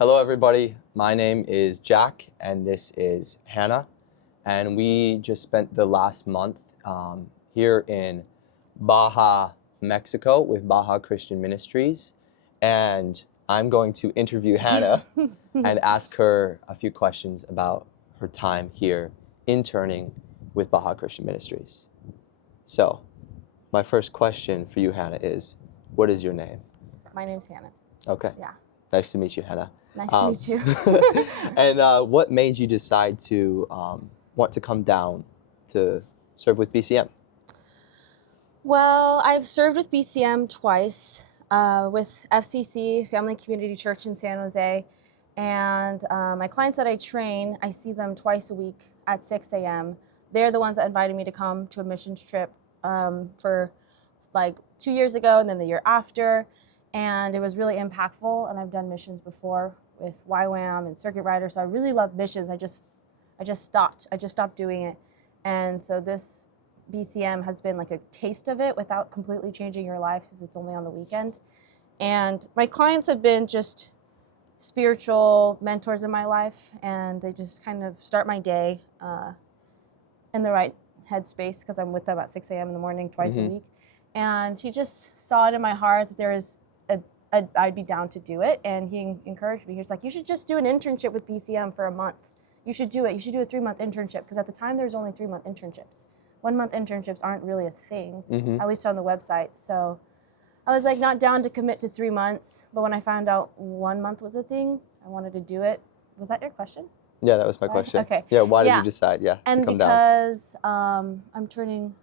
Hello, everybody. My name is Jack, and this is Hannah. And we just spent the last month here in Baja, Mexico with Baja Christian Ministries. And I'm going to interview Hannah and ask her a few questions about her time here interning with Baja Christian Ministries. So, my first question for you, Hannah, is, what is your name? My name's Hannah. Okay. Yeah. Nice to meet you, Hannah. Nice to meet you. And what made you decide to want to come down to serve with BCM? Well, I've served with BCM twice, with FCC, Family Community Church in San Jose. And my clients that I train, I see them twice a week at 6 a.m. They're the ones that invited me to come to a missions trip for like 2 years ago and then the year after. And it was really impactful. And I've done missions before with YWAM and Circuit Rider. So I really love missions. I just stopped doing it. And so this BCM has been like a taste of it without completely changing your life, because it's only on the weekend. And my clients have been just spiritual mentors in my life, and they just kind of start my day in the right headspace, because I'm with them at 6 a.m. in the morning twice a week. And he just saw it in my heart that there is I'd be down to do it, and he encouraged me. He was like, you should just do an internship with BCM for a month. You should do it. You should do a 3-month internship, because at the time there's only 3-month internships. 1-month internships aren't really a thing, at least on the website. So I was like not down to commit to 3 months, but when I found out 1 month was a thing, I wanted to do it. Was that your question? Yeah, that was my question. Okay. Yeah, why did you decide? And to come because I'm turning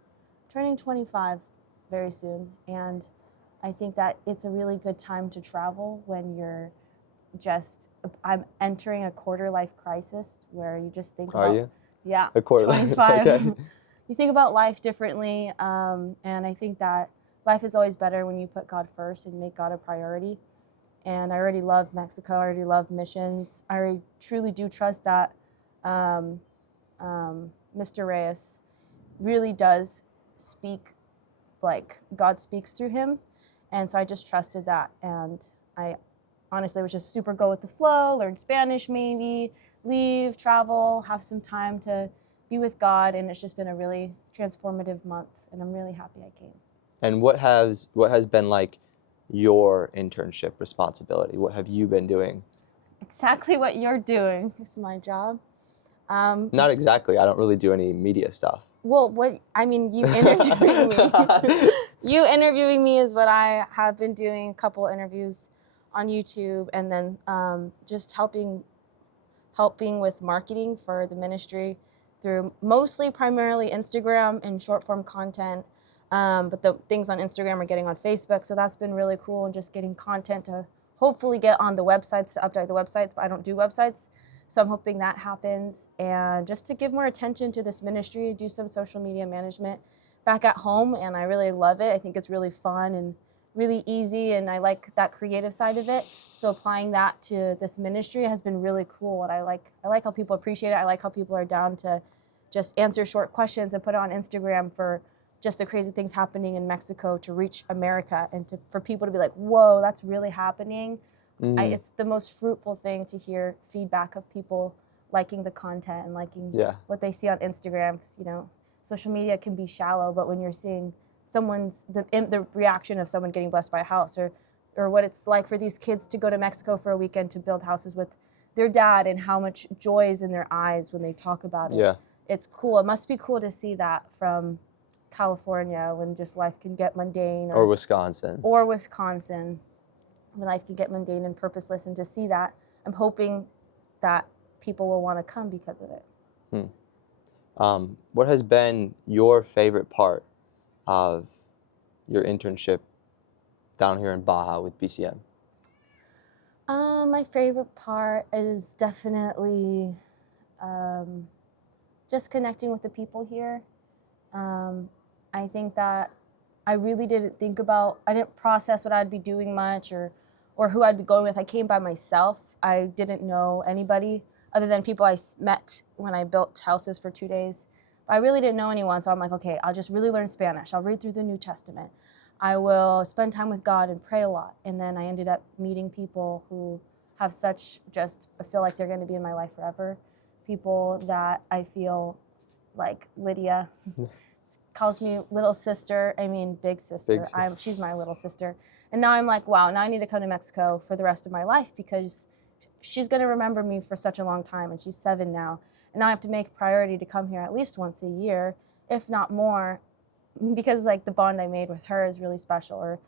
25 very soon, and I think that it's a really good time to travel when you're I'm entering a quarter life crisis where you just think about. Are you? Yeah. A quarter 25. life. Okay. You think about life differently, and I think that life is always better when you put God first and make God a priority. And I already love Mexico. I already love missions. I truly do trust that Mr. Reyes really does speak like God speaks through him. And so I just trusted that. And I honestly was just super go with the flow, learn Spanish maybe, leave, travel, have some time to be with God. And it's just been a really transformative month. And I'm really happy I came. And what has been like your internship responsibility? What have you been doing? Exactly what you're doing. It's my job. Not exactly. I don't really do any media stuff. Well, you interviewing me. You interviewing me is what I have been doing, a couple interviews on YouTube, and then just helping with marketing for the ministry through primarily Instagram and short form content. But the things on Instagram are getting on Facebook, so that's been really cool, and just getting content to hopefully get on the websites, to update the websites, but I don't do websites. So I'm hoping that happens, and just to give more attention to this ministry, do some social media management back at home, and I really love it. I think it's really fun and really easy, and I like that creative side of it. So applying that to this ministry has been really cool, and I like how people appreciate it. I like how people are down to just answer short questions and put it on Instagram for just the crazy things happening in Mexico to reach America, and for people to be like, whoa, that's really happening. It's the most fruitful thing to hear feedback of people liking the content and liking what they see on Instagram. Because, social media can be shallow, but when you're seeing the reaction of someone getting blessed by a house, or what it's like for these kids to go to Mexico for a weekend to build houses with their dad, and how much joy is in their eyes when they talk about it. Yeah. It's cool. It must be cool to see that from California, when just life can get mundane. Or Wisconsin. When life can get mundane and purposeless, and to see that, I'm hoping that people will want to come because of it. What has been your favorite part of your internship down here in Baja with BCM? My favorite part is definitely just connecting with the people here. I think that I really didn't process what I'd be doing much, or who I'd be going with. I came by myself. I didn't know anybody other than people I met when I built houses for 2 days. I really didn't know anyone, so I'm like, okay, I'll just really learn Spanish. I'll read through the New Testament. I will spend time with God and pray a lot. And then I ended up meeting people who have such just, I feel like they're going to be in my life forever. People that I feel like Lydia calls me little sister. I mean, big sister. She's my little sister. And now I'm like, wow, now I need to come to Mexico for the rest of my life because she's going to remember me for such a long time. And she's 7 now. And now I have to make priority to come here at least once a year, if not more, because like the bond I made with her is really special. Or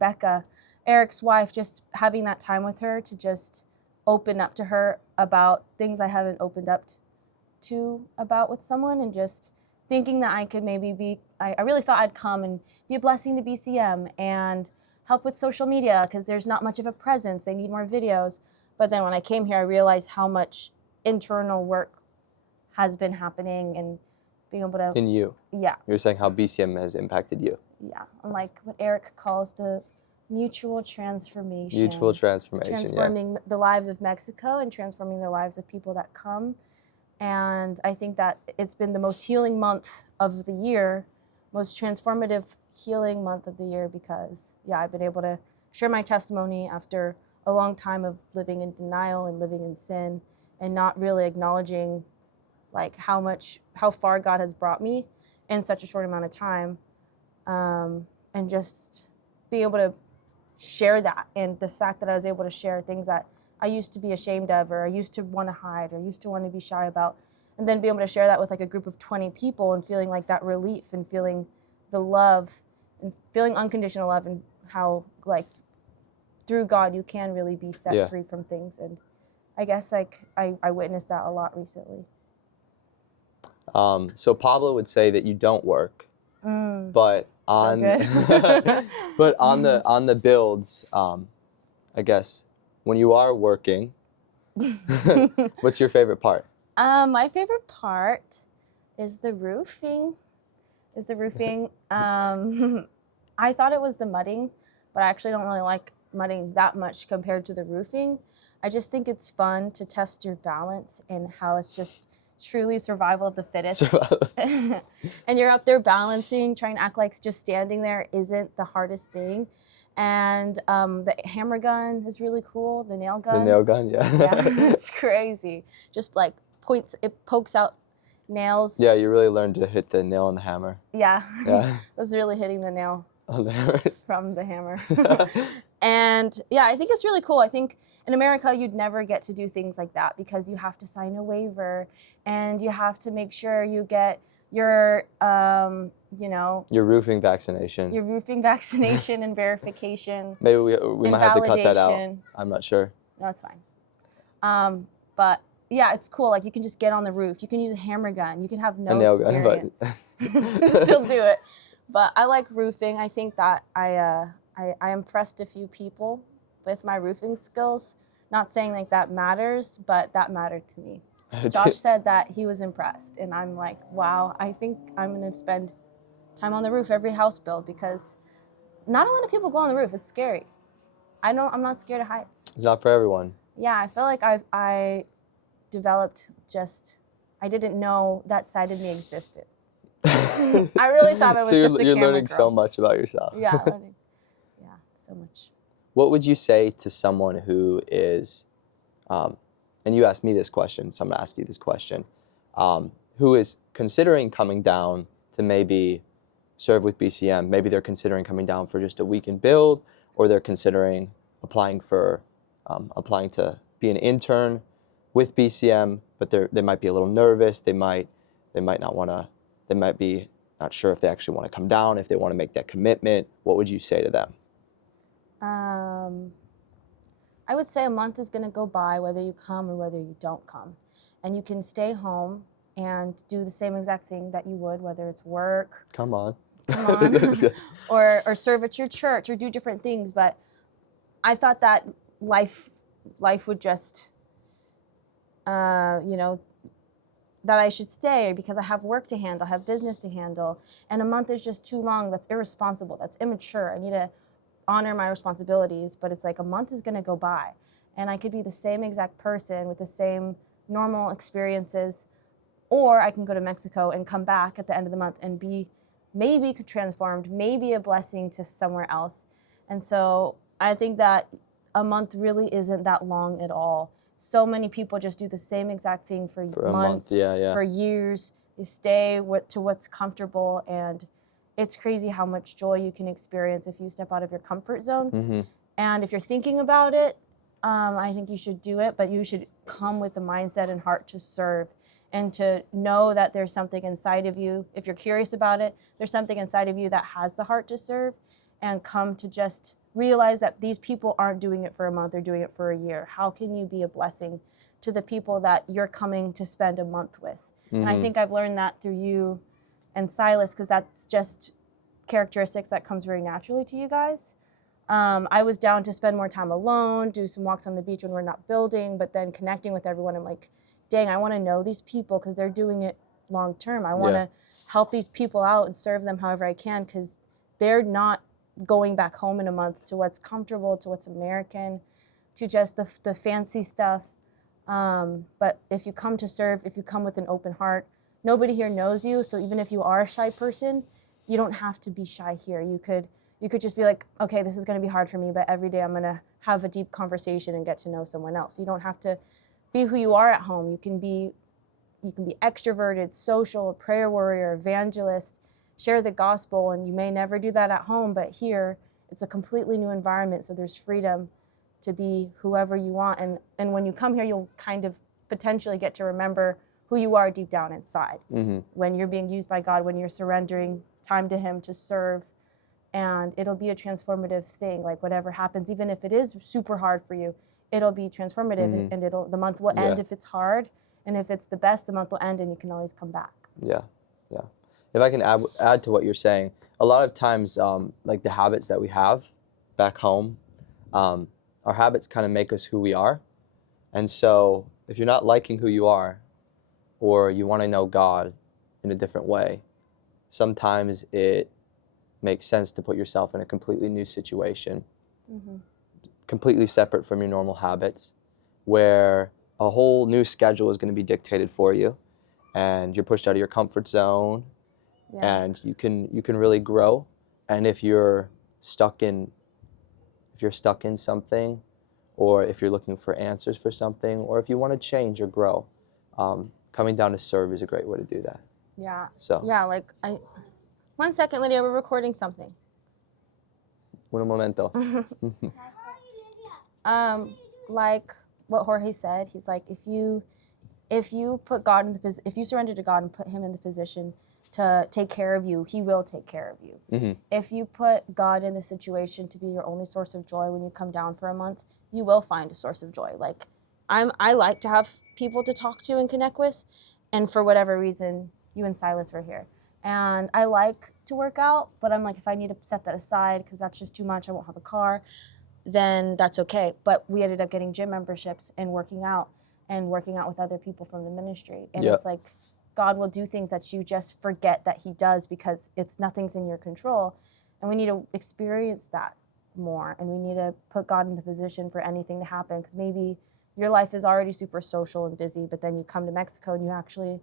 Becca, Eric's wife, just having that time with her to just open up to her about things I haven't opened up to about with someone, and just thinking that I could maybe be, I really thought I'd come and be a blessing to BCM and help with social media because there's not much of a presence. They need more videos. But then when I came here, I realized how much internal work has been happening and being able to... In you. Yeah. You're saying how BCM has impacted you. Yeah. And like what Eric calls the mutual transformation. Mutual transformation, transforming the lives of Mexico and transforming the lives of people that come. And I think that it's been the most healing month of the year, most transformative healing month of the year because, yeah, I've been able to share my testimony after a long time of living in denial and living in sin and not really acknowledging like how far God has brought me in such a short amount of time, and just being able to share that, and the fact that I was able to share things that I used to be ashamed of, or I used to want to hide, or used to want to be shy about, and then be able to share that with like a group of 20 people and feeling like that relief and feeling the love and feeling unconditional love, and how like through God you can really be set free from things. And I guess like I witnessed that a lot recently. So Pablo would say that you don't work, but on but on the builds, I guess when you are working, what's your favorite part? My favorite part is the roofing. I thought it was the mudding, but I actually don't really like mudding that much compared to the roofing. I just think it's fun to test your balance and how it's just truly survival of the fittest. And you're up there balancing, trying to act like just standing there isn't the hardest thing. And the hammer gun is really cool. The nail gun. The nail gun, yeah. Yeah, it's crazy. Just like it pokes out nails. Yeah, you really learned to hit the nail on the hammer. Yeah. Yeah. I was really hitting the nail on the hammer. From the hammer. And yeah, I think it's really cool. I think in America, you'd never get to do things like that because you have to sign a waiver and you have to make sure you get your, your roofing vaccination. Your roofing vaccination and verification. Maybe we might have to cut that out. I'm not sure. No, it's fine. But yeah, it's cool. Like you can just get on the roof. You can use a hammer gun. You can have no experience. Still do it. But I like roofing. I think that I impressed a few people with my roofing skills. Not saying like that matters, but that mattered to me. Josh said that he was impressed, and I'm like, wow, I think I'm gonna spend time on the roof every house build because not a lot of people go on the roof. It's scary. I'm not scared of heights. It's not for everyone. Yeah, I feel like I developed I didn't know that side of me existed. I really thought I was just a camera girl. You're learning so much about yourself. Yeah, so much. What would you say to someone who is, and you asked me this question, so I'm going to ask you this question, who is considering coming down to maybe serve with BCM? Maybe they're considering coming down for just a weekend build, or they're considering applying to be an intern with BCM, but they might be a little nervous. They might not want to. They might be not sure if they actually want to come down, if they want to make that commitment. What would you say to them? I would say a month is going to go by whether you come or whether you don't come. And you can stay home and do the same exact thing that you would, whether it's work. Come on. or serve at your church or do different things. But I thought that life would just, that I should stay because I have work to handle, I have business to handle. And a month is just too long. That's irresponsible. That's immature. I need to honor my responsibilities, but it's like a month is going to go by and I could be the same exact person with the same normal experiences, or I can go to Mexico and come back at the end of the month and be maybe transformed, maybe a blessing to somewhere else. And so I think that a month really isn't that long at all. So many people just do the same exact thing for a months, month. Yeah. for years. They stay to what's comfortable, and it's crazy how much joy you can experience if you step out of your comfort zone. Mm-hmm. And if you're thinking about it, I think you should do it, but you should come with the mindset and heart to serve and to know that there's something inside of you. If you're curious about it, there's something inside of you that has the heart to serve, and come to just realize that these people aren't doing it for a month, they're doing it for a year. How can you be a blessing to the people that you're coming to spend a month with? Mm-hmm. And I think I've learned that through you and Silas, because that's just characteristics that comes very naturally to you guys. I was down to spend more time alone, do some walks on the beach when we're not building, but then connecting with everyone, I'm like, dang, I want to know these people because they're doing it long term. I want to help these people out and serve them however I can, because they're not going back home in a month to what's comfortable, to what's American, to just the fancy stuff. But if you come to serve, if you come with an open heart, nobody here knows you. So even if you are a shy person, you don't have to be shy here. You could just be like, okay, this is going to be hard for me, but every day I'm going to have a deep conversation and get to know someone else. You don't have to be who you are at home. You can be extroverted, social, a prayer warrior, evangelist, share the gospel, and you may never do that at home, but here it's a completely new environment, so there's freedom to be whoever you want. And when you come here, you'll kind of potentially get to remember who you are deep down inside. Mm-hmm. When you're being used by God, when you're surrendering time to Him to serve, and it'll be a transformative thing. Like whatever happens, even if it is super hard for you, it'll be transformative, and the month will end if it's hard, and if it's the best, the month will end, and you can always come back. Yeah. If I can add to what you're saying, a lot of times, like the habits that we have back home, our habits kind of make us who we are. And so if you're not liking who you are, or you want to know God in a different way, sometimes it makes sense to put yourself in a completely new situation, completely separate from your normal habits, where a whole new schedule is going to be dictated for you, and you're pushed out of your comfort zone. And you can really grow. And if you're stuck in something, or if you're looking for answers for something, or if you want to change or grow, coming down to serve is a great way to do that. Yeah. So. Yeah, like 1 second, Lydia, we're recording something. Un momento. Like what Jorge said, he's like, if you put God in if you surrender to God and put Him in the position to take care of you, He will take care of you. Mm-hmm. If you put God in the situation to be your only source of joy when you come down for a month, you will find a source of joy. Like I like to have people to talk to and connect with, and for whatever reason, you and Silas were here. And I like to work out, but I'm like, if I need to set that aside because that's just too much, I won't have a car, then that's okay. But we ended up getting gym memberships and working out with other people from the ministry. And it's like, God will do things that you just forget that He does because nothing's in your control. And we need to experience that more. And we need to put God in the position for anything to happen, because maybe your life is already super social and busy, but then you come to Mexico and you actually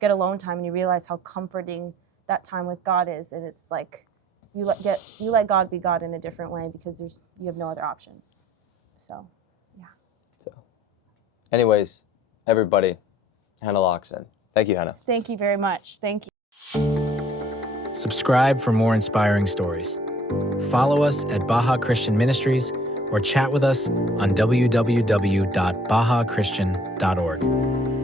get alone time and you realize how comforting that time with God is. And it's like you let God be God in a different way, because you have no other option. So, yeah. So, anyways, everybody, Hannah Locsin. Thank you, Hannah. Thank you very much. Thank you. Subscribe for more inspiring stories. Follow us at Baja Christian Ministries, or chat with us on www.bajachristian.org.